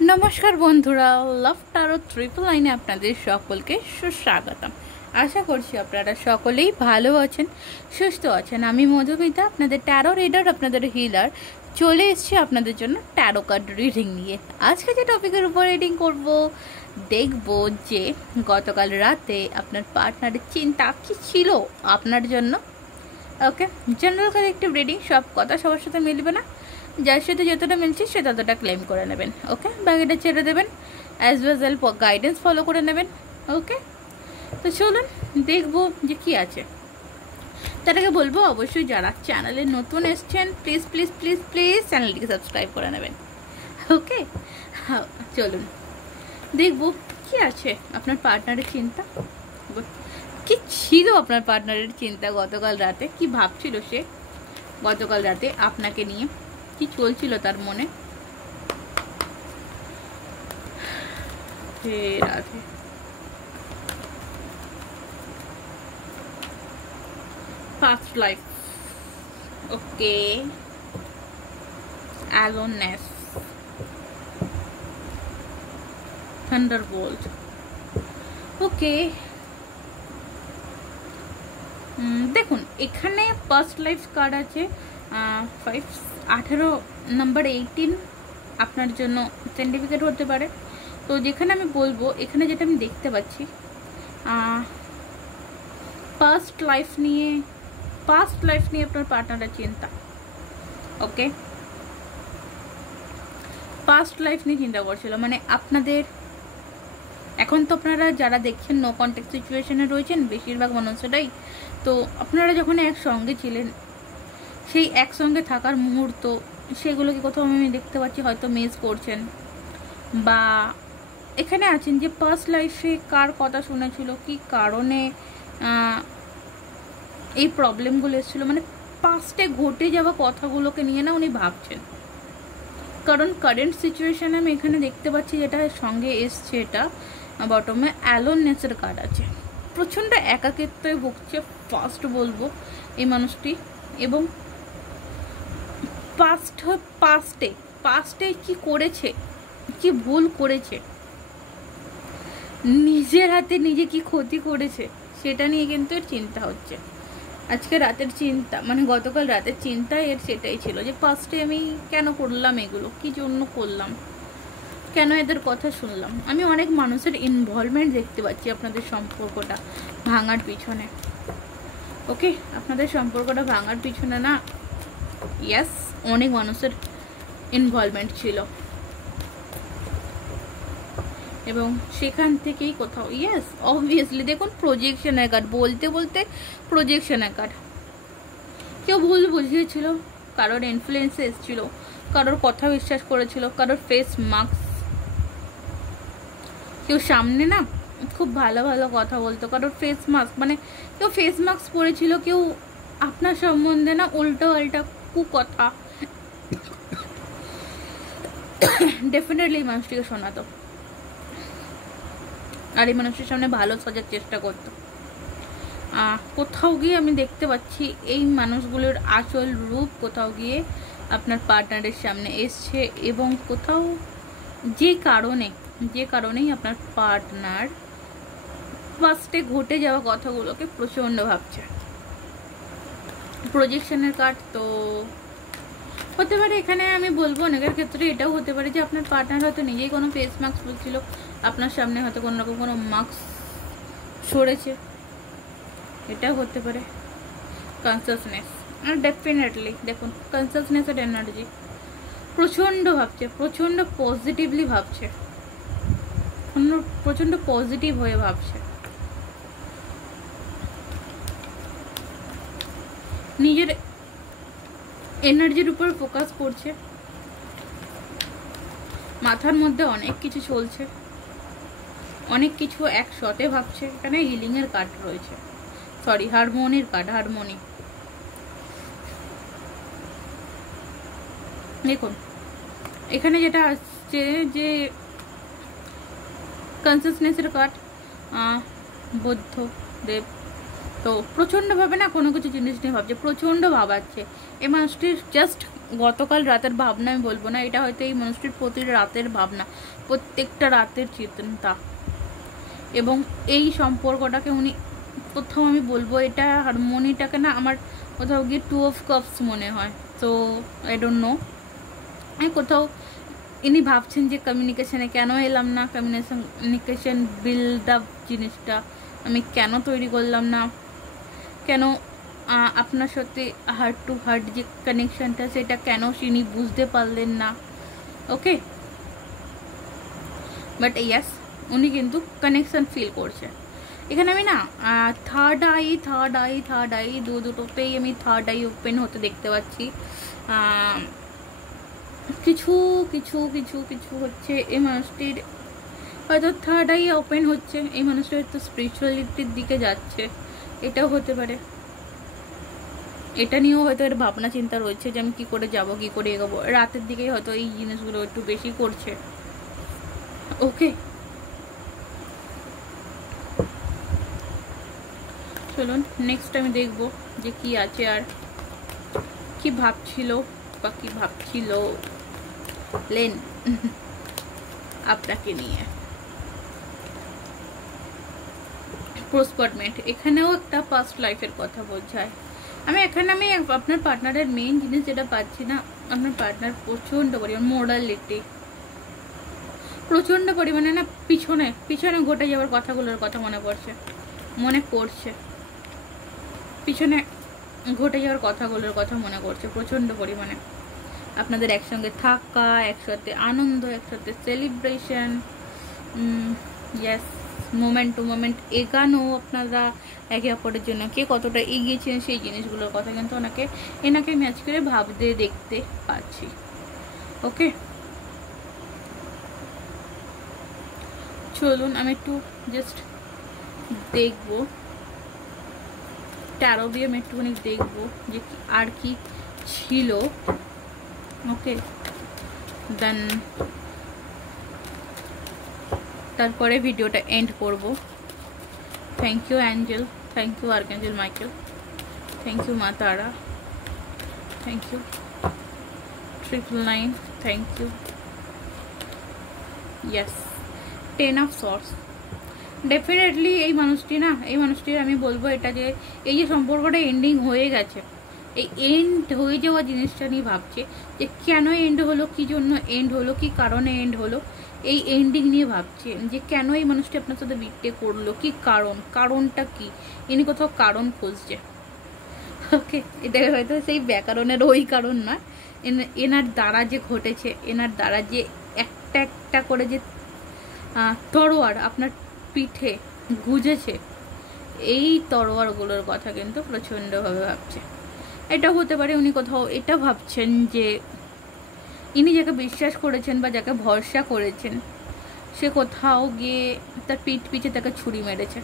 নমস্কার বন্ধুরা, লাভ Taro triple লাইনে আপনাদের সকলকে সুস্বাগতম। আশা করছি আপনারা সকলেই ভালো আছেন, সুস্থ আছেন। আমি মধুমিতা, আপনাদের ট্যারো রিডার, আপনাদের হিলার, চলে এসেছি আপনাদের জন্য ট্যারো কার্ড রিডিং নিয়ে। আজকে যে টপিকের উপর রিডিং করব, দেখব যে গতকাল রাতে আপনার পার্টনারের চিন্তা কী ছিল আপনার জন্য। ওকে, জেনারেল কালেক্টিভ রিডিং, সব কথা সবার সাথে মিলবে না, যার সাথে যতটা মিলছে সে ততটা ক্লেম করে নেবেন। ওকে, বাকিটা ছেড়ে দেবেন, অ্যাজ ওয়েল গাইডেন্স ফলো করে নেবেন। ওকে, তো চলুন দেখবো যে কি আছে। তার আগে বলবো, অবশ্যই যারা চ্যানেলে নতুন এসছেন প্লিজ প্লিজ প্লিজ প্লিজ চ্যানেলটিকে সাবস্ক্রাইব করে নেবেন। ওকে, হ্যাঁ চলুন দেখবো কি আছে আপনার পার্টনারের চিন্তা। কি ছিল আপনার পার্টনারের চিন্তা গতকাল রাতে, কি ভাবছিল সে গতকাল রাতে আপনাকে নিয়ে, কি চলছিল তার মনে। হে Radhe. past life, okay, aloneness, thunderbolt, okay। দেখুন, এখানে পাস্ট লাইফ কার্ড আছে 18 নাম্বার 18 আপনার জন্য সার্টিফিকেট হতে পারে। তো যেখানে আমি বলবো, এখানে যেটা আমি দেখতে পাচ্ছি, পাস্ট লাইফ নিয়ে আপনার পার্টনারের চিন্তা। ওকে, পাস্ট লাইফ নিয়ে চিন্তা করছিল, মানে আপনাদের এখন তো আপনারা যারা দেখছেন নো কন্ট্যাক্ট সিচুয়েশনে রয়েছেন বেশিরভাগ মানুষেরাই। তো আপনারা যখন একসঙ্গে ছিলেন, সেই একসঙ্গে থাকার মুহূর্ত সেগুলোকে কোথাও আমি দেখতে পাচ্ছি হয়তো মিস করছেন, বা এখানে আছেন যে পাস্ট লাইফে কার কথা শুনেছিল, কি কারণে এই প্রবলেমগুলো এসেছিলো, মানে পাস্টে ঘটে যাওয়া কথাগুলোকে নিয়ে না উনি ভাবছেন। কারণ কারেন্ট সিচুয়েশানে আমি এখানে দেখতে পাচ্ছি যেটা সঙ্গে এসছে, এটা বটমে অ্যালোননেসের কার্ড আছে। প্রচণ্ড একাকিত্বে ভুগছে ফার্স্ট বলবো এই মানুষটি, এবং পাস্টে কি করেছে, কি ভুল করেছে, নিজের হাতে নিজে কি ক্ষতি করেছে সেটা নিয়ে কিন্তু এর চিন্তা হচ্ছে। আজকে রাতের চিন্তা, মানে গতকাল রাতের চিন্তা এর সেটাই ছিল যে পাস্টে আমি কেন করলাম এগুলো, কি জন্য করলাম, কেন এদের কথা শুনলাম। আমি অনেক মানুষের ইনভলভমেন্ট দেখতে পাচ্ছি আপনাদের সম্পর্কটা ভাঙার পিছনে। ওকে, আপনাদের সম্পর্কটা ভাঙার পিছনে না, ইয়েস, অনেক মানুষের ইনভলভমেন্ট ছিল, এবং সেখান থেকেই কোথাও, ইয়েস অবভিয়াসলি দেখুন প্রজেকশনের কার্ড, বলতে বলতে প্রজেকশনের কার্ড। কেউ ভুল বুঝিয়েছিল, কারোর ইনফ্লুয়েন্সে এসেছিল, কারোর কথা বিশ্বাস করেছিল, কারোর ফেস মাস্ক, কেউ সামনে না খুব ভালো ভালো কথা বলতো, কারোর ফেস মাস্ক, মানে কেউ ফেস মাস্ক পরেছিল, কেউ আপনার সম্বন্ধে না উল্টো পাল্টা কুকথা ডেফিনেটলি এই মানুষটিকে শোনাতো, আর এই মানুষটির সামনে ভালো সাজার চেষ্টা করতো। কোথাও গিয়ে আমি দেখতে পাচ্ছি এই মানুষগুলোর আসল রূপ কোথাও গিয়ে আপনার পার্টনারের সামনে এসছে, এবং কোথাও যে কারণেই আপনার পার্টনার ফার্স্টে ঘটে যাওয়া কথাগুলোকে প্রচণ্ড ভাবছে। প্রজেকশনের কার্ড তো হতে পারে, এখানে আমি বলবো অনেকের ক্ষেত্রে এটাও হতে পারে যে আপনার পার্টনার হয়তো নিজেই কোনো ফেস মাস্ক বলছিল, আপনার সামনে হয়তো কোনো রকম কোনো মাস্ক সরেছে, এটাও হতে পারে। কনসাসনেস, ডেফিনেটলি দেখুন কনসাসনেসের এনার্জি প্রচণ্ড ভাবছে, প্রচণ্ড পজিটিভলি ভাবছে, প্রচণ্ড পজিটিভ হয়ে ভাবছে, নিজের এনার্জির উপর ফোকাস করছে, মাথার মধ্যে অনেক কিছু চলছে, অনেক কিছু একসাথে ভাবছে। এখানে হিলিংয়ের কার্ড রয়েছে, সরি হারমোনির কার্ড, হারমোনি। দেখুন এখানে যেটা আসছে যে কনসিয়াসনেসের কার্ড, বুদ্ধ দেব, তো প্রচণ্ডভাবে না কোনো কিছু জিনিস নিয়ে ভাবছে, প্রচণ্ড ভাবাচ্ছে। এই মানুষটির জাস্ট গতকাল রাতের ভাবনা আমি বলবো না, এটা হয়তো এই মানুষটির প্রতি রাতের ভাবনা, প্রত্যেকটা রাতের চিন্তা। এবং এই সম্পর্কটাকে উনি কোথাও, আমি বলবো এটা হারমোনিটাকে না আমার কোথাও গিয়ে 2 of Cups মনে হয়। তো আই ডোন্ট নো, আমি কোথাও ইনি ভাবছেন যে কমিউনিকেশনে কেন এলাম না, কমিউনিকেশন বিল্ড আপ জিনিসটা আমি কেন তৈরি করলাম না, কেন আপনার সাথে হার্ট টু হার্ট যে কানেকশনটা সেটা কেন তিনি বুঝতে পারলেন না। ওকে, বাট ইয়াস উনি কিন্তু কানেকশন ফিল করছে। এখানে আমি না থার্ড আই দুটোতেই আমি থার্ড আই ওপেন হতে দেখতে পাচ্ছি। কিছু কিছু কিছু কিছু হচ্ছে, এই মানুষটির হয়তো থার্ড আই ওপেন হচ্ছে, এই মানুষটা হয়তো স্পিরিচুয়ালিটির দিকে যাচ্ছে, এটাও হতে পারে। এটা নিয়েও হয়তো এর ভাবনা চিন্তা রয়েছে যে আমি কী করে যাবো, কী করে এগোবো, রাতের দিকেই হয়তো এই জিনিসগুলো একটু বেশি করছে। ওকে, চলুন নেক্সট আমি দেখবো যে কি আছে আর কি ভাবছিল বা কি ভাবছিল লেন আপনাকে নিয়ে। প্রসপটমেন্ট, এখানেও একটা পাস্ট লাইফের কথা বোঝায়। আমি আপনার পার্টনারের মেইন জিনিস যেটা পাচ্ছি না, আপনার পার্টনার প্রচন্ড পরিমাণ মোরালিটি, প্রচন্ড পরিমাণে না পিছনে পিছনে ঘটে যাওয়ার কথাগুলোর কথা মনে করছে, পিছনে ঘটে যাওয়ার কথাগুলোর কথা মনে করছে প্রচন্ড পরিমাণে। আপনাদের একসঙ্গে থাকা, একসাথে আনন্দ, একসাথে celebration, yes, moment to moment এগানো, আপনারা একে অপরের জন্য কে কতটা এগিয়েছেন সেই জিনিসগুলোর কথা কিন্তু এনাকে ম্যাচ করে ভাবতে দেখতে পাচ্ছি। ওকে, চলুন আমি একটু জাস্ট দেখবো, ট্যারো দিয়ে আমি একটুখানি দেখবো যে আর কি ছিল। ওকে, দেন তারপরে ভিডিওটা এন্ড করব। Thank you angel, thank you archangel Michael, thank you মা Tara, thank you 999, thank you. Yes, 10 of Swords। Definitely এই মানুষটির আমি বলবো এটা যে এই যে সম্পর্কটা এন্ডিং হয়ে গেছে, এই এন্ড হয়ে যাওয়া জিনিসটা নিয়ে ভাবছে যে কেন এন্ড হলো, কি জন্য এন্ড হলো, কি কারণে এন্ড হলো, এই এন্ডিং নিয়ে ভাবছে যে কেন এই মানুষটি আপনার সাথে বিটে করলো, কি কারণটা কি, ইনি কোথাও কারণ খুঁজছে। ওকে, এটা হয়তো সেই ব্যাকরণের ওই কারণ না, এনার দ্বারা যে ঘটেছে, এনার দ্বারা যে একটা একটা করে যে তরোয়ার আপনার পিঠে গুজেছে, এই তরোয়ারগুলোর কথা কিন্তু প্রচণ্ডভাবে ভাবছে। এটাও হতে পারে উনি কোথাও এটা ভাবছেন যে ইনি যাকে বিশ্বাস করেছেন বা যাকে ভরসা করেছেন সে কোথাও গিয়ে তার পিঠ পিছে তাকে ছুরি মেরেছে।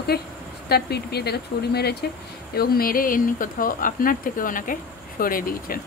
ওকে, তার পিঠ পিছে তাকে ছুরি মেরেছে এবং মেরে এমনি কোথাও আপনার থেকে ওনাকে সরিয়ে দিয়েছেন,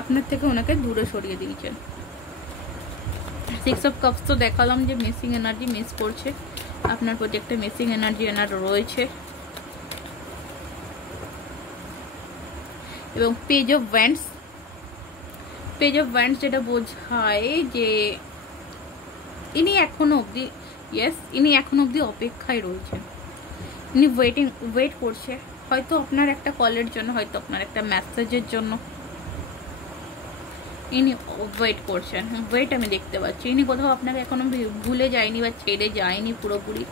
আপনার থেকে ওনাকে দূরে সরিয়ে দিয়েছেন। 6 of Cups তো দেখালাম যে মিসিং এনার্জি মিস করছে, আপনার প্রতি একটা মিসিং এনার্জি এনার রয়েছে। এবং পেজ অফ ওয়ান্ডস যেটা বোঝায় যে ইনি এখনো অবধি অপেক্ষায় রয়েছেন, ইনি ওয়েট করছে, হয়তো আপনার একটা কলের জন্য, হয়তো আপনার একটা মেসেজের জন্য ইনি ওয়েট করছেন। আমি দেখতে পাচ্ছি ইনি কোথাও আপনাকে এখনো ভুলে যায়নি বা ছেড়ে যায়নি পুরোপুরি,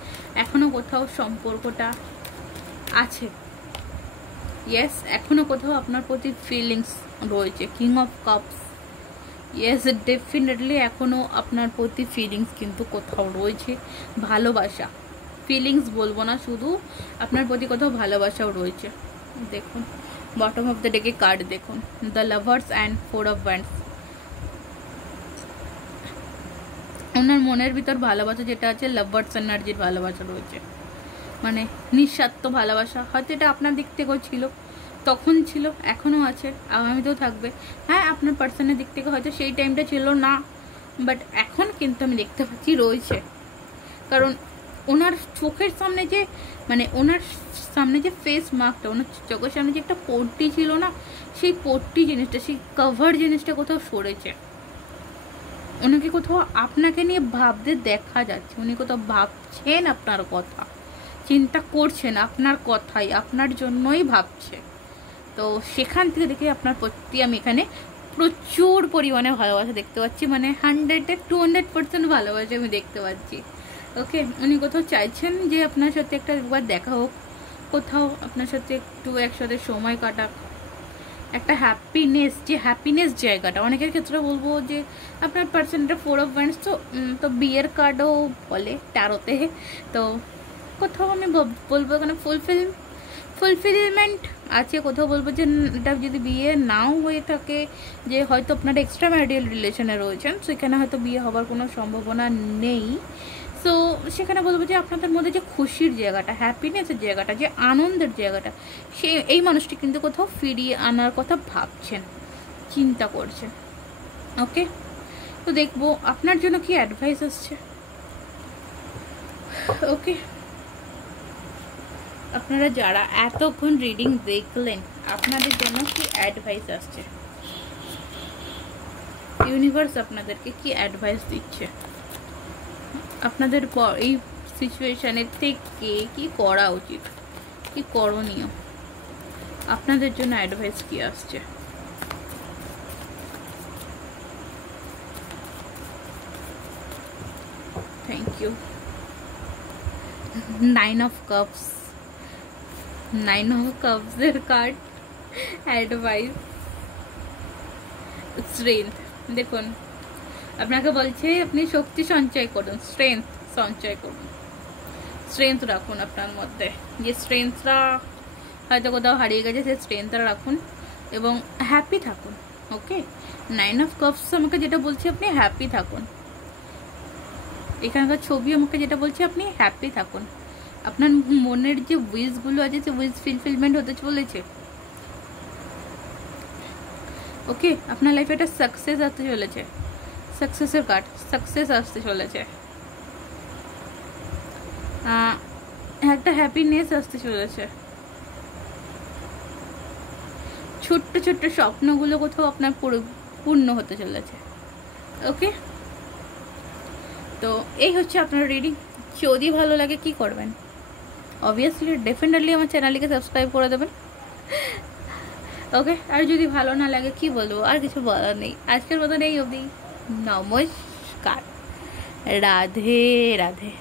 এখনো কোথাও সম্পর্কটা আছে। ইয়েস, এখনো কোথাও আপনার প্রতি ফিলিংস রয়েছে। King of cups, yes definitely এখনো আপনার প্রতি ফিলিংস কিন্তু কোথাও রয়েছে, ভালোবাসা, ফিলিংস বলবো না, শুধু আপনার প্রতি কোথাও ভালোবাসাও রয়েছে। দেখুন বটম অফ দ্য ডেকে কার্ড দেখুন, the lovers and 4 of Wands। ওনার মনের ভিতর ভালোবাসা যেটা আছে, লাভার্স এনার্জির ভালোবাসা রয়েছে, মানে নিঃস্বার্থ ভালোবাসা। হয়তো এটা আপনার দিক থেকেও ছিল, তখন ছিল, এখনও আছে, আগামীতেও থাকবে। হ্যাঁ, আপনার পার্সনের দিক থেকে হয়তো সেই টাইমটা ছিল না, বাট এখন কিন্তু আমি দেখতে পাচ্ছি রয়েছে। কারণ ওনার চোখের সামনে যে, মানে ওনার সামনে যে ফেস মার্কটা, ওনার চোখের সামনে যে একটা পট্টি ছিল না, সেই পট্টি জিনিসটা, সেই কভার জিনিসটা কোথাও সরেছে। উনাকে কোথাও আপনাকে নিয়ে ভাবতে দেখা যাচ্ছে, উনি কোথাও ভাবছেন আপনার কথা, চিন্তা করছেন আপনার কথাই, আপনার জন্যই ভাবছে। তো সেখান থেকে দেখে আপনার প্রতি আমি এখানে প্রচুর পরিমাণে ভালোবাসা দেখতে পাচ্ছি, মানে 100-200% ভালোবাসা আমি দেখতে পাচ্ছি। ওকে, উনি কোথাও চাইছেন যে আপনার সাথে একটা একবার দেখা হোক, কোথাও আপনার সাথে একটু একসাথে সময় কাটাক, একটা হ্যাপিনেস, যে হ্যাপিনেস জায়গাটা। অনেকের ক্ষেত্রে বলবো যে আপনার পার্সনটা 4 of Wands, তো বিয়ের কার্ডও বলে ট্যারোতে। তো কোথাও আমি বলবো এখানে ফুলফিলমেন্ট আছে, কোথাও বলবো যে এটা যদি বিয়ে নাও হয়ে থাকে, যে হয়তো আপনারা এক্সট্রা ম্যারিটাল রিলেশনে রয়েছেন, সেখানে হয়তো বিয়ে হবার কোনো সম্ভাবনা নেই। সো সেখানে বলবো যে আপনাদের মধ্যে যে খুশির জায়গাটা, হ্যাপিনেসের জায়গাটা, যে আনন্দের জায়গাটা, সে এই মানুষটি কিন্তু কোথাও ফিরিয়ে আনার কথা ভাবছেন, চিন্তা করছেন। ওকে, তো দেখবো আপনার জন্য কি অ্যাডভাইস আসছে। ওকে, আপনারা যারা এতক্ষণ রিডিং দেখলেন, আপনাদের জন্য কি অ্যাডভাইস আসছে, ইউনিভার্স আপনাদেরকে কি অ্যাডভাইস দিচ্ছে, আপনাদের এই সিচুয়েশনের থেকে কি করা উচিত, কি করণীয়, আপনাদের জন্য অ্যাডভাইস কি আসছে। Thank you. 9 of Cups, 9 of Cups এর কার্ড অ্যাডভাইস, স্ট্রেংথ। দেখুন, আপনাকে বলছে আপনি শক্তি সঞ্চয় করুন, স্ট্রেংথ সঞ্চয় করুন, স্ট্রেংথ রাখুন আপনার মধ্যে। যে স্ট্রেংথটা হয়তো কোথাও হারিয়ে গেছে, সেই স্ট্রেংথটা রাখুন এবং হ্যাপি থাকুন। ওকে, 9 of Cups আমাকে যেটা বলছে আপনি হ্যাপি থাকুন, এখানকার ছবি আমাকে যেটা বলছে আপনি হ্যাপি থাকুন। আপনার মনের যে উইশগুলো আছে, সে উইশ ফুলফিলমেন্ট হতে চলেছে। ওকে, আপনার লাইফে একটা সাকসেস আসতে চলেছে, সাকসেসের কার্ড, সাকসেস আসতে চলেছে, একটা হ্যাপিনেস আসতে চলেছে, ছোট্ট ছোট্ট স্বপ্নগুলো কোথাও আপনার পূর্ণ হতে চলেছে। ওকে, তো এই হচ্ছে আপনার রিডিং। যদি ভালো লাগে কি করবেন, অবভিয়াসলি ডেফিনেটলি আমার চ্যানেলটিকে সাবস্ক্রাইব করে দেবেন। ওকে, আর যদি ভালো না লাগে কি বলবো, আর কিছু বলার নেই। আজকের মতন এই অবধি, নমস্কার, রাধে রাধে।